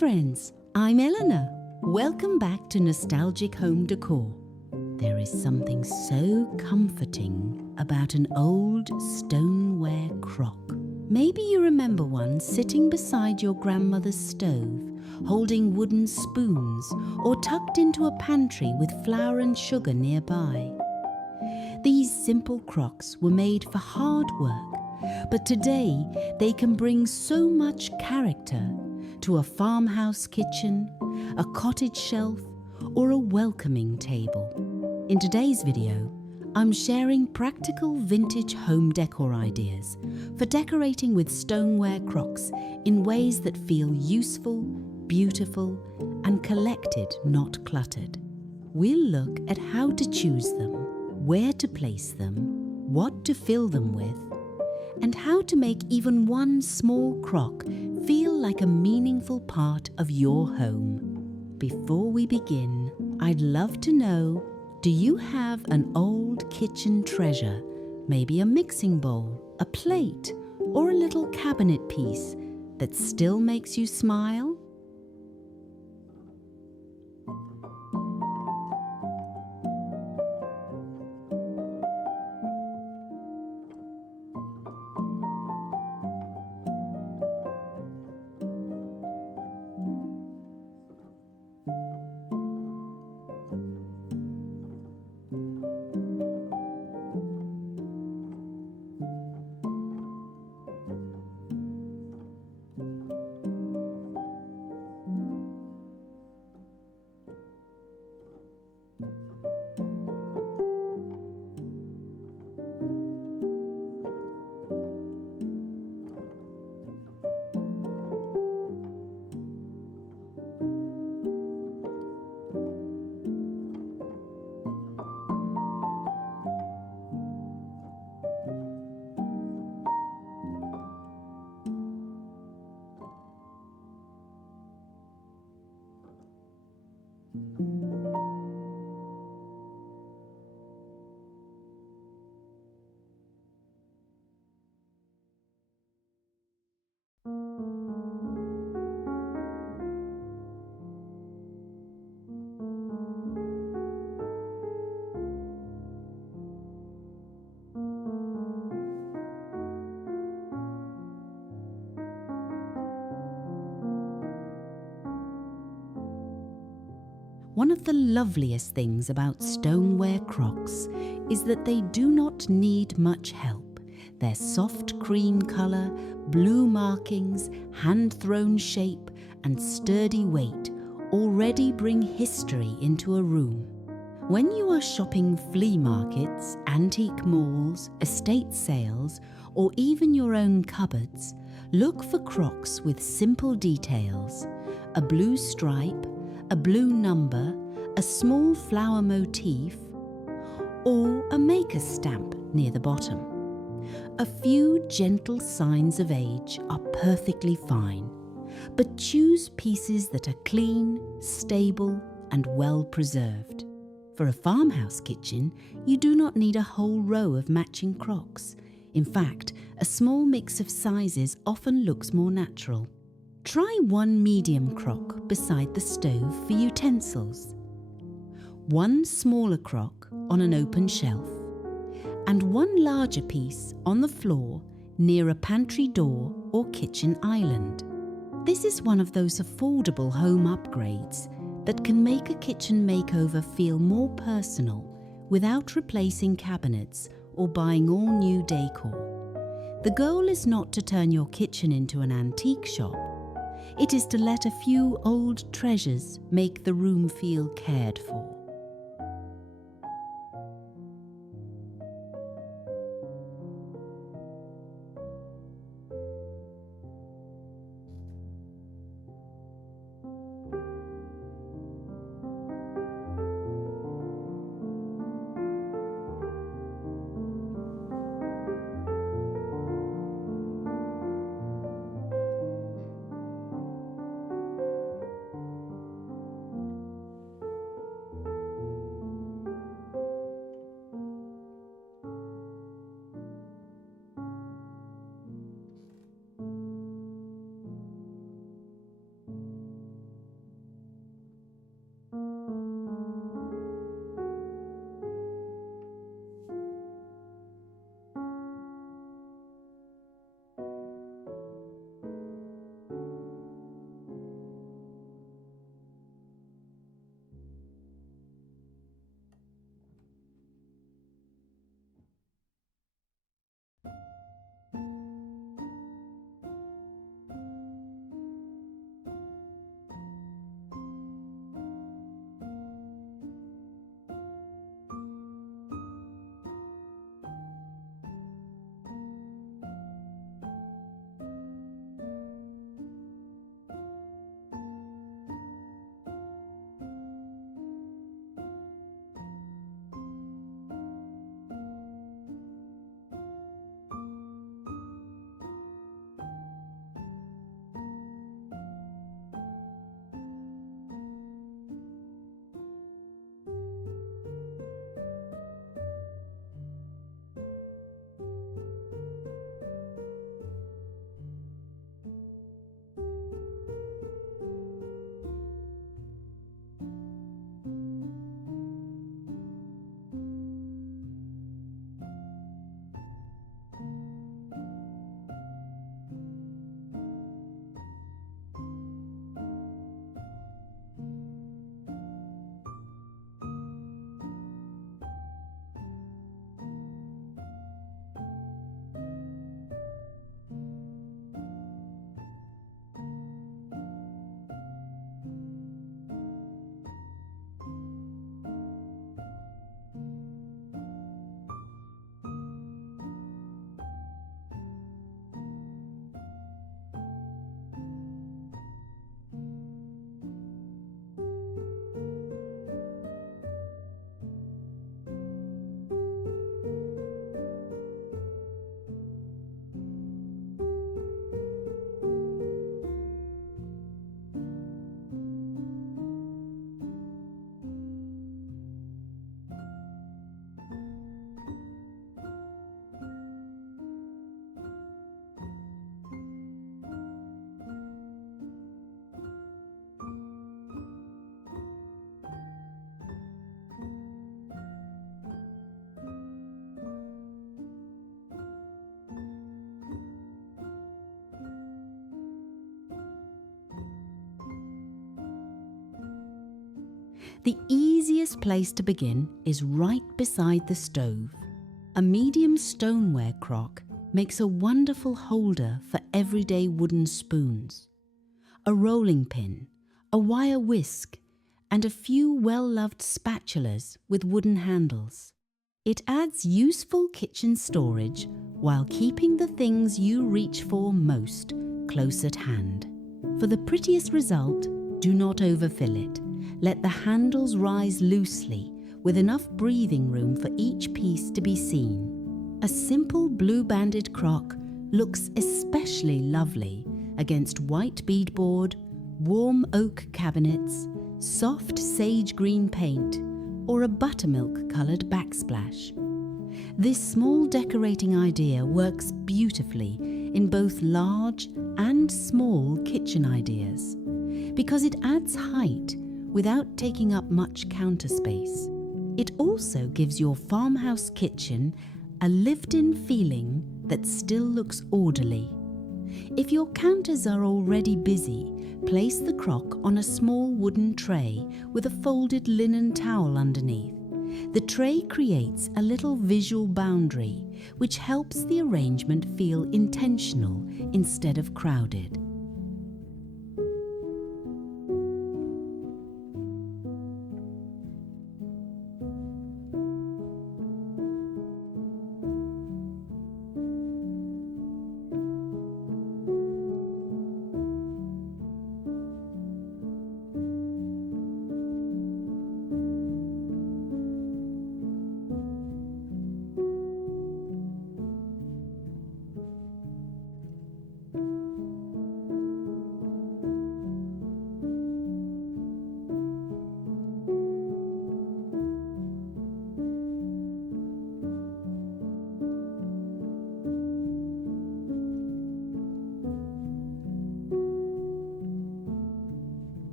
friends, I'm Eleanor. Welcome back to Nostalgic Home Decor. There is something so comforting about an old stoneware crock. Maybe you remember one sitting beside your grandmother's stove, holding wooden spoons, or tucked into a pantry with flour and sugar nearby. These simple crocks were made for hard work, but today they can bring so much character to a farmhouse kitchen, a cottage shelf, or a welcoming table. In today's video, I'm sharing practical vintage home decor ideas for decorating with stoneware crocks in ways that feel useful, beautiful, and collected, not cluttered. We'll look at how to choose them, where to place them, what to fill them with, and how to make even one small crock feel like a meaningful part of your home. Before we begin, I'd love to know, do you have an old kitchen treasure, maybe a mixing bowl, a plate, or a little cabinet piece that still makes you smile? One of the loveliest things about stoneware crocks is that they do not need much help. Their soft cream colour, blue markings, hand-thrown shape, and sturdy weight already bring history into a room. When you are shopping flea markets, antique malls, estate sales, or even your own cupboards, look for crocks with simple details: a blue stripe, a blue number, a small flower motif, or a maker's stamp near the bottom. A few gentle signs of age are perfectly fine, but choose pieces that are clean, stable, and well preserved. For a farmhouse kitchen, you do not need a whole row of matching crocks. In fact, a small mix of sizes often looks more natural. Try one medium crock beside the stove for utensils, one smaller crock on an open shelf, and one larger piece on the floor near a pantry door or kitchen island. This is one of those affordable home upgrades that can make a kitchen makeover feel more personal without replacing cabinets or buying all new decor. The goal is not to turn your kitchen into an antique shop. It is to let a few old treasures make the room feel cared for. The easiest place to begin is right beside the stove. A medium stoneware crock makes a wonderful holder for everyday wooden spoons. A rolling pin, a wire whisk, and a few well-loved spatulas with wooden handles. It adds useful kitchen storage while keeping the things you reach for most close at hand. For the prettiest result, do not overfill it. Let the handles rise loosely with enough breathing room for each piece to be seen. A simple blue-banded crock looks especially lovely against white beadboard, warm oak cabinets, soft sage green paint, or a buttermilk-coloured backsplash. This small decorating idea works beautifully in both large and small kitchen ideas because it adds height without taking up much counter space. It also gives your farmhouse kitchen a lived-in feeling that still looks orderly. If your counters are already busy, place the crock on a small wooden tray with a folded linen towel underneath. The tray creates a little visual boundary, which helps the arrangement feel intentional instead of crowded.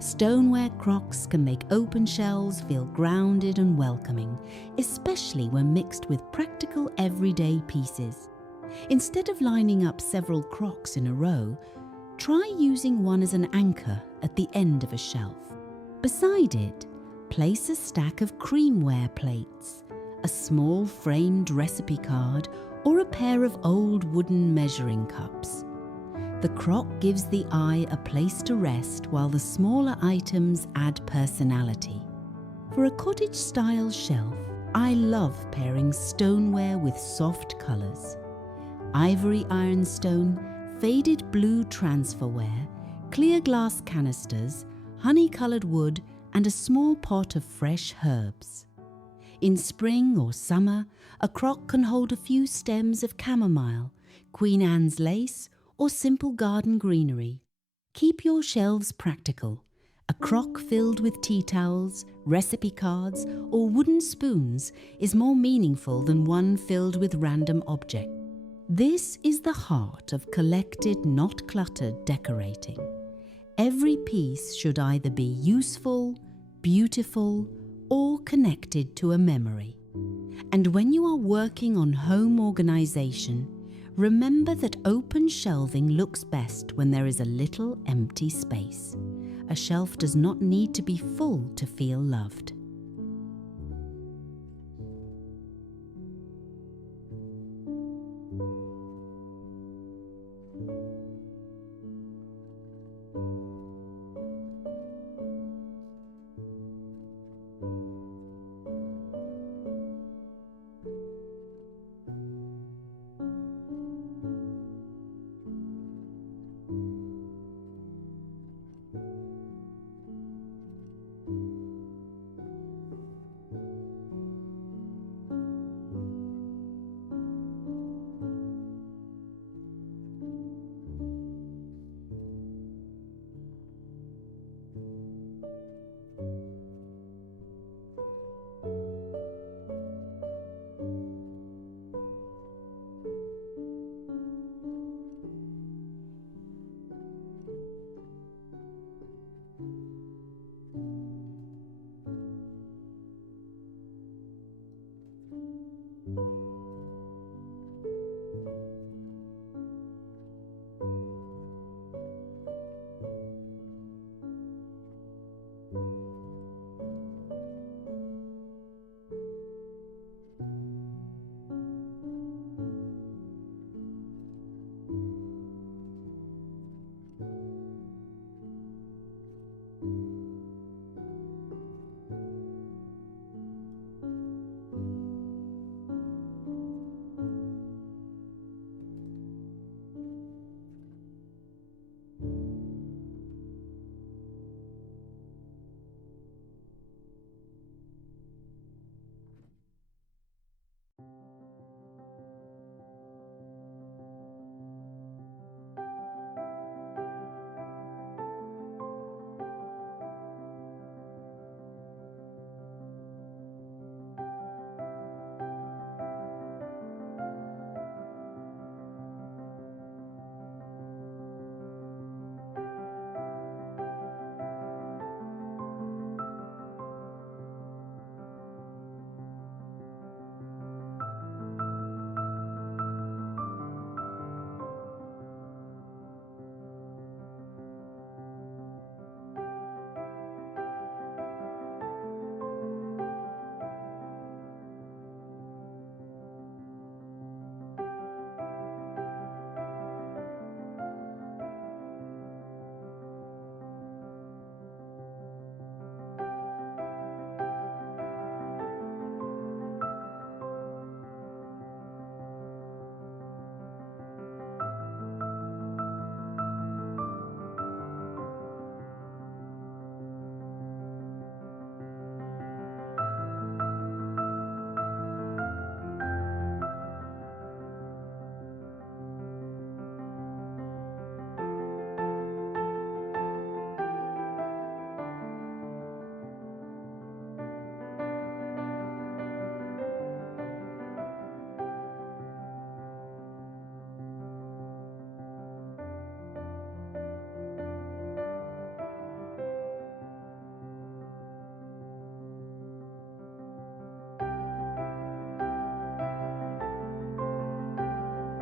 Stoneware crocks can make open shelves feel grounded and welcoming, especially when mixed with practical everyday pieces. Instead of lining up several crocks in a row, try using one as an anchor at the end of a shelf. Beside it, place a stack of creamware plates, a small framed recipe card, or a pair of old wooden measuring cups. The crock gives the eye a place to rest while the smaller items add personality. For a cottage-style shelf, I love pairing stoneware with soft colours. Ivory ironstone, faded blue transferware, clear glass canisters, honey-coloured wood, and a small pot of fresh herbs. In spring or summer, a crock can hold a few stems of chamomile, Queen Anne's lace, or simple garden greenery. Keep your shelves practical. A crock filled with tea towels, recipe cards, or wooden spoons is more meaningful than one filled with random objects. This is the heart of collected, not cluttered decorating. Every piece should either be useful, beautiful, or connected to a memory. And when you are working on home organization, remember that open shelving looks best when there is a little empty space. A shelf does not need to be full to feel loved.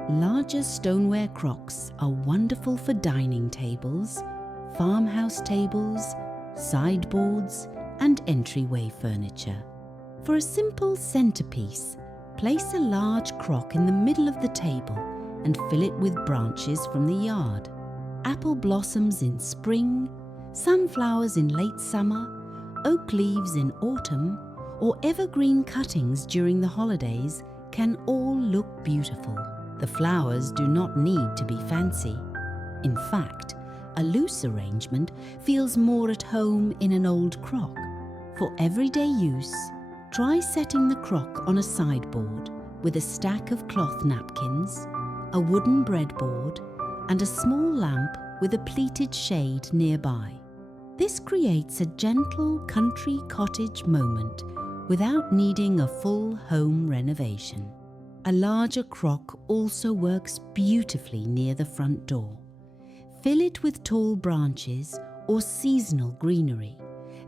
Larger stoneware crocks are wonderful for dining tables, farmhouse tables, sideboards, and entryway furniture. For a simple centerpiece, place a large crock in the middle of the table and fill it with branches from the yard. Apple blossoms in spring, sunflowers in late summer, oak leaves in autumn, or evergreen cuttings during the holidays can all look beautiful. The flowers do not need to be fancy. In fact, a loose arrangement feels more at home in an old crock. For everyday use, try setting the crock on a sideboard with a stack of cloth napkins, a wooden breadboard, and a small lamp with a pleated shade nearby. This creates a gentle country cottage moment without needing a full home renovation. A larger crock also works beautifully near the front door. Fill it with tall branches or seasonal greenery,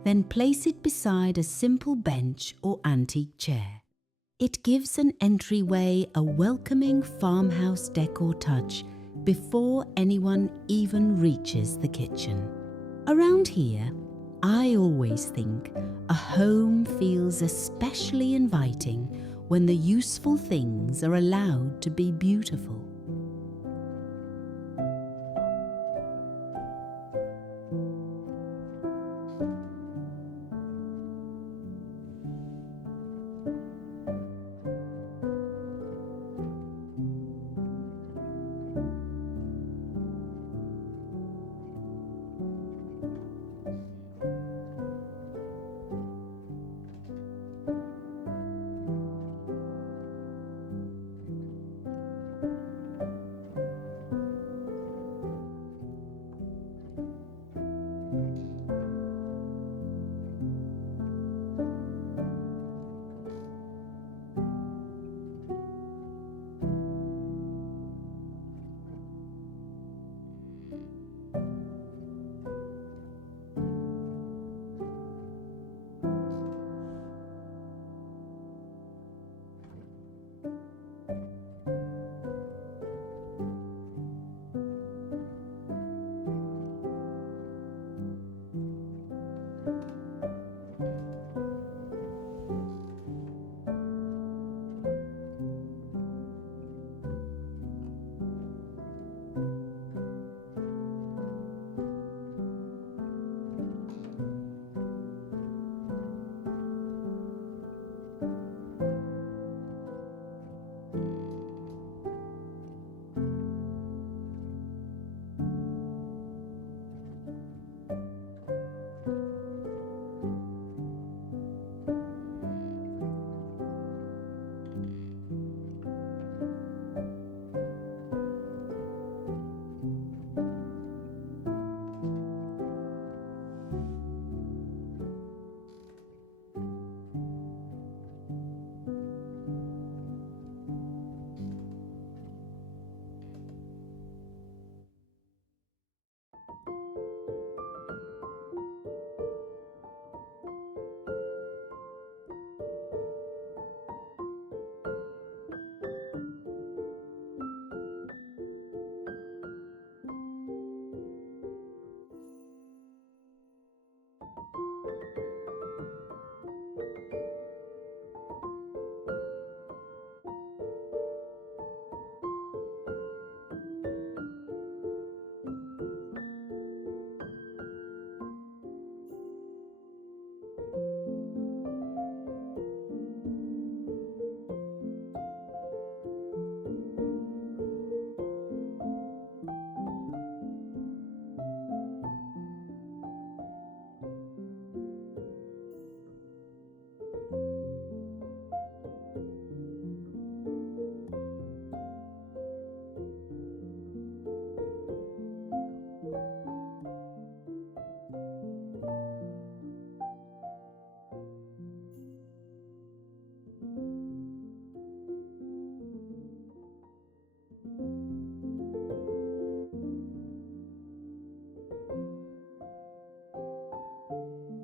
then place it beside a simple bench or antique chair. It gives an entryway a welcoming farmhouse decor touch before anyone even reaches the kitchen. Around here, I always think a home feels especially inviting when the useful things are allowed to be beautiful.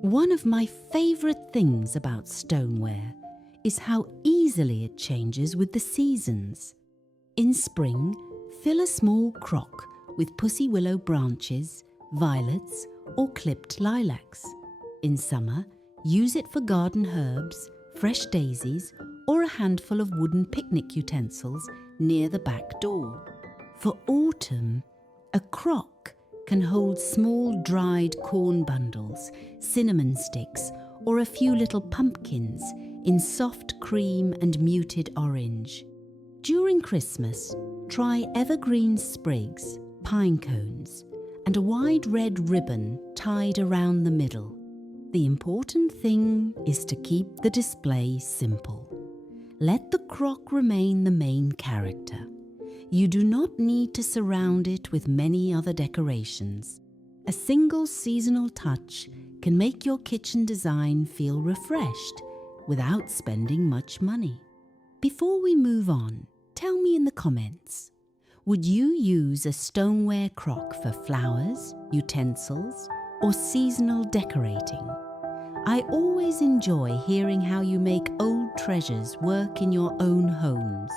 One of my favourite things about stoneware is how easily it changes with the seasons. In spring, fill a small crock with pussy willow branches, violets, or clipped lilacs. In summer, use it for garden herbs, fresh daisies, or a handful of wooden picnic utensils near the back door. For autumn, a crock can hold small dried corn bundles, cinnamon sticks, or a few little pumpkins in soft cream and muted orange. During Christmas, try evergreen sprigs, pine cones, and a wide red ribbon tied around the middle. The important thing is to keep the display simple. Let the crock remain the main character. You do not need to surround it with many other decorations. A single seasonal touch can make your kitchen design feel refreshed without spending much money. Before we move on, tell me in the comments, would you use a stoneware crock for flowers, utensils, or seasonal decorating? I always enjoy hearing how you make old treasures work in your own homes.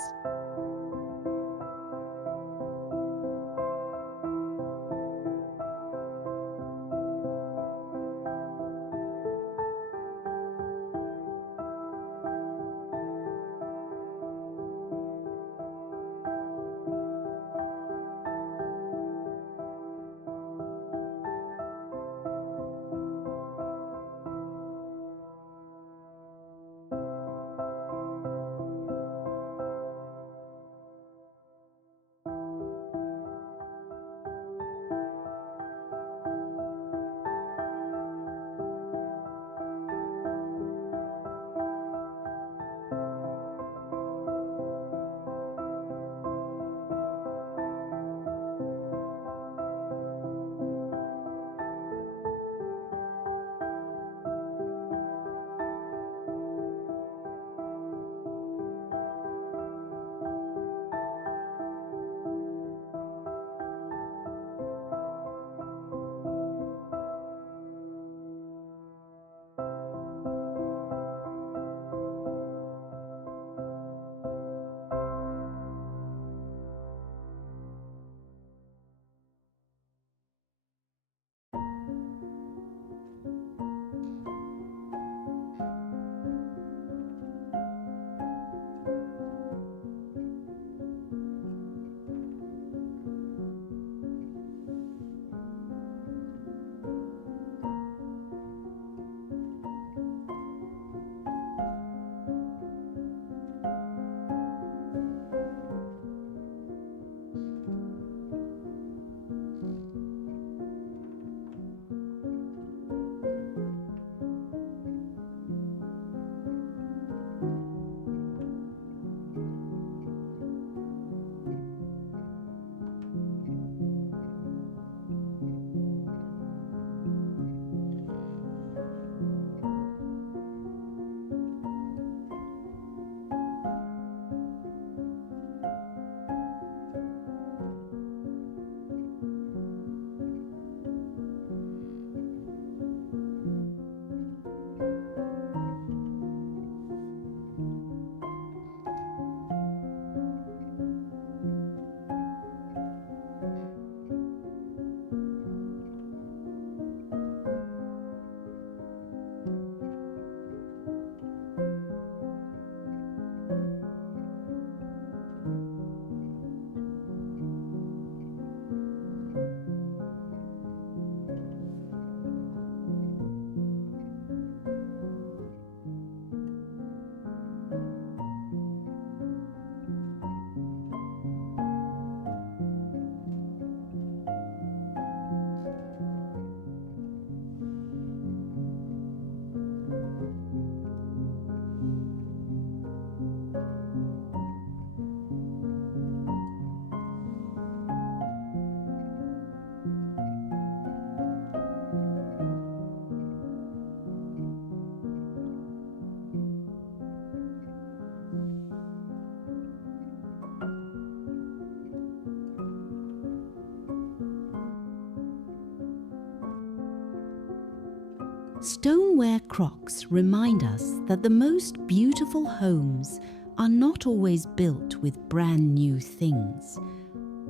Stoneware crocks remind us that the most beautiful homes are not always built with brand new things.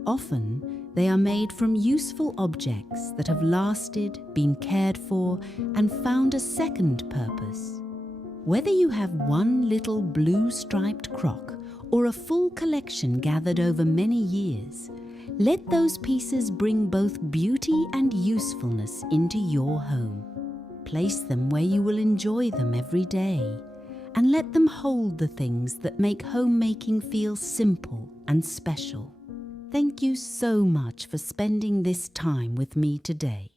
Often, they are made from useful objects that have lasted, been cared for, and found a second purpose. Whether you have one little blue striped crock or a full collection gathered over many years, let those pieces bring both beauty and usefulness into your home. Place them where you will enjoy them every day, and let them hold the things that make homemaking feel simple and special. Thank you so much for spending this time with me today.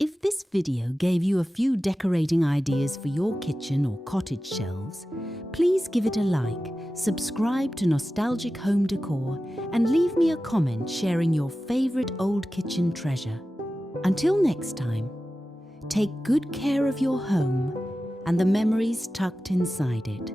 If this video gave you a few decorating ideas for your kitchen or cottage shelves, please give it a like, subscribe to Nostalgic Home Decor, and leave me a comment sharing your favorite old kitchen treasure. Until next time, take good care of your home and the memories tucked inside it.